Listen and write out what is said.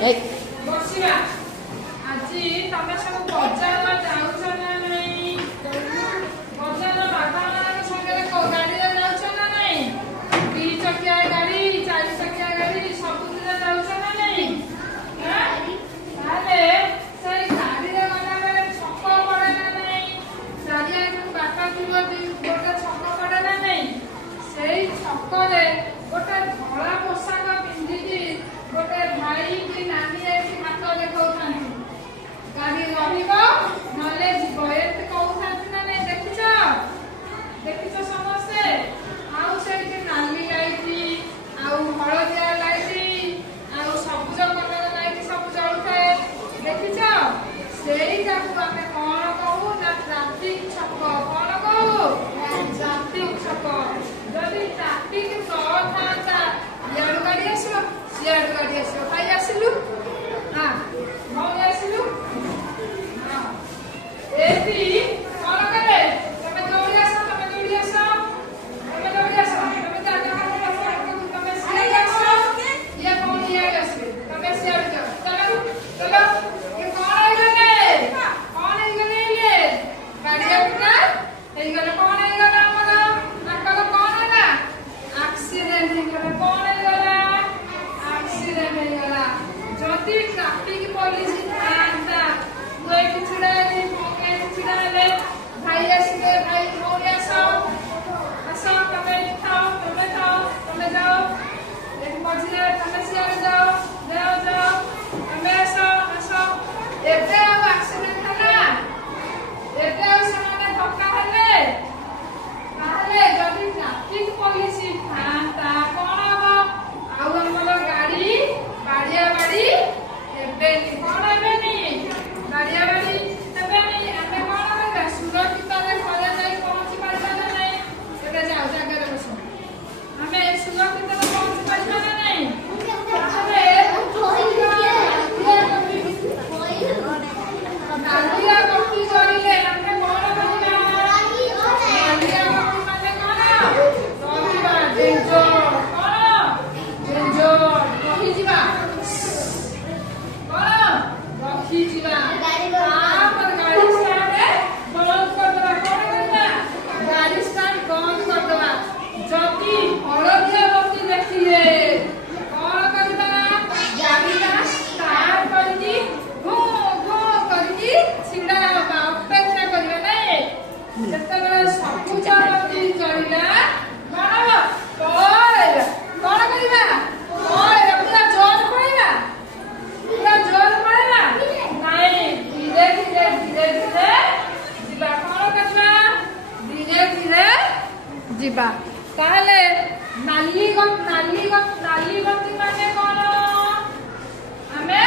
ବସିବା। ଆଜି ତମେ ସବୁ ବଜାର ଯାଉଛ ନା ନାଇଁ? ବଜାର ବାବାମାନଙ୍କ ସାଙ୍ଗରେ ଗାଡ଼ିରେ ଯାଉଛ ନା ନାଇଁ? 2 ଚକିଆ ଗାଡ଼ି, 4 ଚକିଆ ଗାଡ଼ି ସବୁଥିରେ ଯାଉଛ ନା ନାଇଁ? ତାହେଲେ ସେଇ ଗାଡ଼ିରେ ଗଲାବେଳେ ଛକ ପଡ଼େ ନା ନାଇଁ? ଚାରିଆଡ଼କୁ ବାଟ ଥିବ, ଗୋଟେ ଛକ ପଡ଼େ ନା ନାଇଁ? ସେଇ ଛକରେ ଗୋଟେ ଧଳା ପୋଷାକ ପିନ୍ଧିକି ଗୋଟେ ଭାଇ କି ନାନୀ ଏଠି ହାତ ଦେଖାଉଥାନ୍ତି। ଗାଡ଼ି ରହିବ ନହେଲେ ଯିବ, ଏମିତି କହୁଥାନ୍ତି ନା ନାଇଁ? ଦେଖିଛ ସମସ୍ତେ? ଆଉ ସେଇଠି ନାଲି ଲାଇଟ୍, ଆଉ ହଳଦିଆ ଲାଇଟ୍, ଆଉ ସବୁଜ କଲର ଲାଇଟ୍ ସବୁ ଜଳୁଥାଏ। ଦେଖିଛ? ସେଇଟାକୁ ଆମେ କଣ କହୁ ନା ଟ୍ରାଫିକ୍ ଛକ। କଣ କହୁ? ଟ୍ରାଫିକ୍ ଛକ। ଯଦି ଟ୍ରାଫିକ୍ ନ ଥାନ୍ତା, ଇଆଡୁ ଗାଡ଼ି ଆସିବ, ସିଆଡୁ ଗାଡ଼ି ଆସିବ। ଭାଇ ଆସିଲୁ, ଭଉଣୀ ଆସିଲୁ, ଏଠି କଣ କରେ? ତମେ ଦୌଡ଼ି ଆସ, ତମେ ଦୌଡ଼ି ଆସ, ତମେ ଦୌଡ଼ି ଆସ, ତମେ ତମେ ସିଆଡେ ଆସ, ଇଏ କଣ ଇଆଡେ ଆସିବେ, ତମେ ସିଆଡେ ଯାଅ। ଚାଲ ଇଏ କଣ ହେଇଗଲେ? କଣ ହେଇଗଲେ? ଇଏ ଗାଡ଼ି ଆଗୁଟା ହେଇଗଲେ। କଣ ହେଇଗଲା? ଆମର ତାଙ୍କର କଣ ହେଲା? ଆକ୍ସିଡେଣ୍ଟ ହେଇଗଲା। କଣ ହେଇଗଲା? ଆକ୍ସିଡେଣ୍ଟ ହେଇଗଲା। ଯଦି ଟ୍ରାଫିକ୍ ପୋଲିସ ଥାଆନ୍ତା, ମୁଁ ଏଠି ଛିଡ଼ା ହେଲି, ଛିଡ଼ା ହେଲେ ଭାଇ ଆସିଲେ, ଭାଇ ଭଉଣୀ ଆସ, ତମେ ଏଠି ଥାଅ, ତମେ ଯାଅ, ଏଠି ମଝିରେ, ତମେ ସିଆଡେ ଯାଅ, ତମେ ଆସ। ଏବେ ଆଉ ଆକ୍ସିଡେଣ୍ଟ ହେଲା? ଏବେ ଆଉ ସେମାନେ ଧକ୍କା ହେଲେ? ତାହେଲେ ଯଦି ଟ୍ରାଫିକ୍ ପୋଲିସ ଥାଆନ୍ତା କଣ ହବ? ଆଉ ଆମର ଗାଡ଼ି ବାଡ଼ିଆ ବାଡ଼ି ହେବେନି। କଣ ହେବେନି? ବାଡ଼ିଆ ବାଡ଼ି ହେବେନି। ଆମେ କଣ କରିବା? ସୁରକ୍ଷିତରେ ଘରେ ଯାଇ ପହଞ୍ଚି ପାରିବା ନା ନାଇଁ? ଏବେ ଯାଅ, ଜାଗାରେ ବସ। ଆମେ ସୁରକ୍ଷିତରେ ପହଞ୍ଚି ପାରିବା ନା ନାଇଁ? ନାଲିଆ ଗତି କରିଲେ ଆମେ କଣ କରିବା? ନାଲିଆ ଗତି ମାନେ କଣ? ରହିବା, ଡେଞ୍ଜର। କଣ? ଡେଞ୍ଜର, ରହିଯିବା। କଣ? ରହିଯିବା। ତାପରେ ଗାଡ଼ି ଷ୍ଟାର୍ଟ ବନ୍ଦ କରିଦେବା। କଣ କରିବା? ଗାଡ଼ି ଷ୍ଟାର୍ଟ ବନ୍ଦ କରିଦେବା। ଯଦି ହଳଦିଆ ବତି ଦେଖିଲେ କଣ କରିବା? ଗାଡ଼ିଟା ଷ୍ଟାର୍ଟ କରିକି ଘୁଁ କରିକି ଛିଡ଼ା ହେବା, ଅପେକ୍ଷା କରିବା। ନାଇଁ, ଯେତେବେଳେ ସବୁଜ ବତି ଜଳିଲା କଣ ହବ? ପଳେଇବା। କଣ କରିବା? ପଳେଇବା। ପୁରା ଜୋର ପଳେଇବା? ନାଇଁ, ଧୀରେ ଧୀରେ ଯିବା। କଣ କରିବା? ଧୀରେ ଧୀରେ ଯିବା। ତାହେଲେ ନାଲି ବତି ମାନେ କଣ? ଆମେ